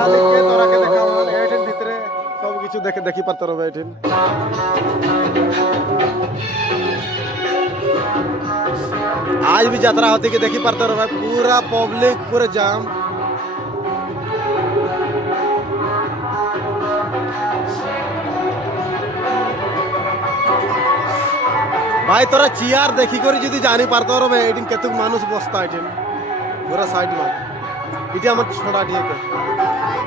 হালিকে তোরাকে দেখাবো এইঠিন ভিতরে সব কিছু দেখি পারতে রবে এইঠিন। आज भी यात्रा होती कि देखी पारते रहे पूरा पब्लिक पूरे जाम। भाई तोरा चेयर देखी करी जदी जानी पारते रहे एडिन केतुक मानुष बसता एडिन पूरा साइड में इटी हमर छोड़ा ठीक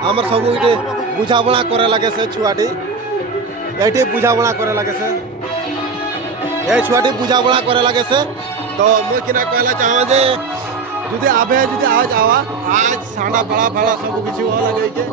हमर सब इटे बुझाबणा करे लागे से छुआटी एटी बुझाबणा करे लागे से ए छुआटी बुझाबणा करे लागे से। तो मैं किना कहला चाहूँ जे जुदी आबे जुदी आज आवा आज साड़ा बड़ा बड़ा सब कुछ हो लगे के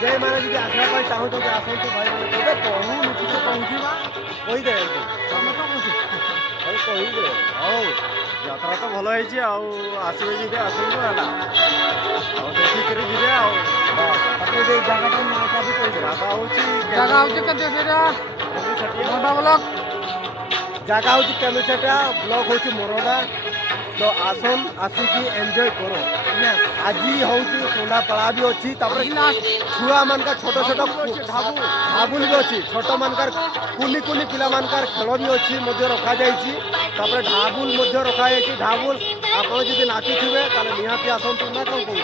जय माने जी आसना पाई चाहू तो आसन तो भाई माने कहबे कहू नुकी से पहुंचीबा कहि दे हम तो पहुंची भाई कहि दे औ यात्रा तो भलो है छी आ आसबे जी दे आसन तो हला आ देखि करी दिबे आ अपने दे जगह तो नाटा भी कहि दे जगह होची कते सेरा मोटा ब्लॉक जगह होची केनु छटा ब्लॉक होची मोरोडा। तो आसन आसिकी एंजॉय करो आज होची सोना पड़ा भी अच्छी छुआ मान का छोट छोट ढाबुल भी अच्छी छोट मानकर कुनी कुनी पिला मानकर खेल भी अच्छी मध्य रखा जाइछि तापर ढाबुल मध्य रखा जाइछि ढाबुल आपण जदी नाचुथिबे ताले निहाती आसंतु ना कोन कोन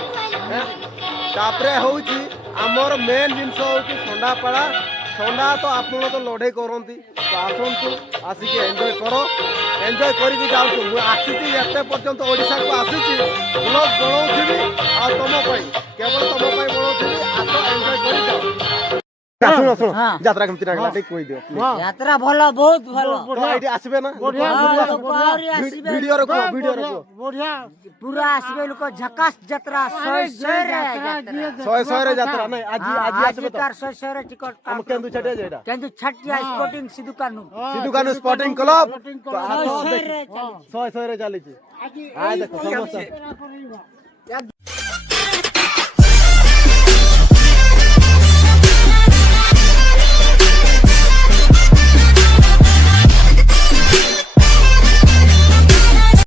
तापर होची हमर मेन जिंस होची सोना पड़ा सोना तो आपण तो लड़े करती तो आसतु आसिक एंजॉय करो एंजॉय करके जाऊँ मुझे आसी एत पर्यंत ओडिशा को आसी ब्लॉग बनाऊी आ तुम केवल तुम बनाऊी आस एंजॉय कर जाओ। सुनो सुनो यात्रा केमती लागला ठीक कहि दियो यात्रा भलो बहुत भलो तो एठी आसीबे ना वीडियो रखो बढ़िया पूरा आसीबे लोक झकास यात्रा 100 रे यात्रा नहीं आज आज आसीबे तो 100 रे टिकट हम केंदु छटिया जेडा केंदु छटिया स्पोर्टिंग सिधुकानु स्पोर्टिंग क्लब तो आसो 100 रे चली छी आ देखो समस्या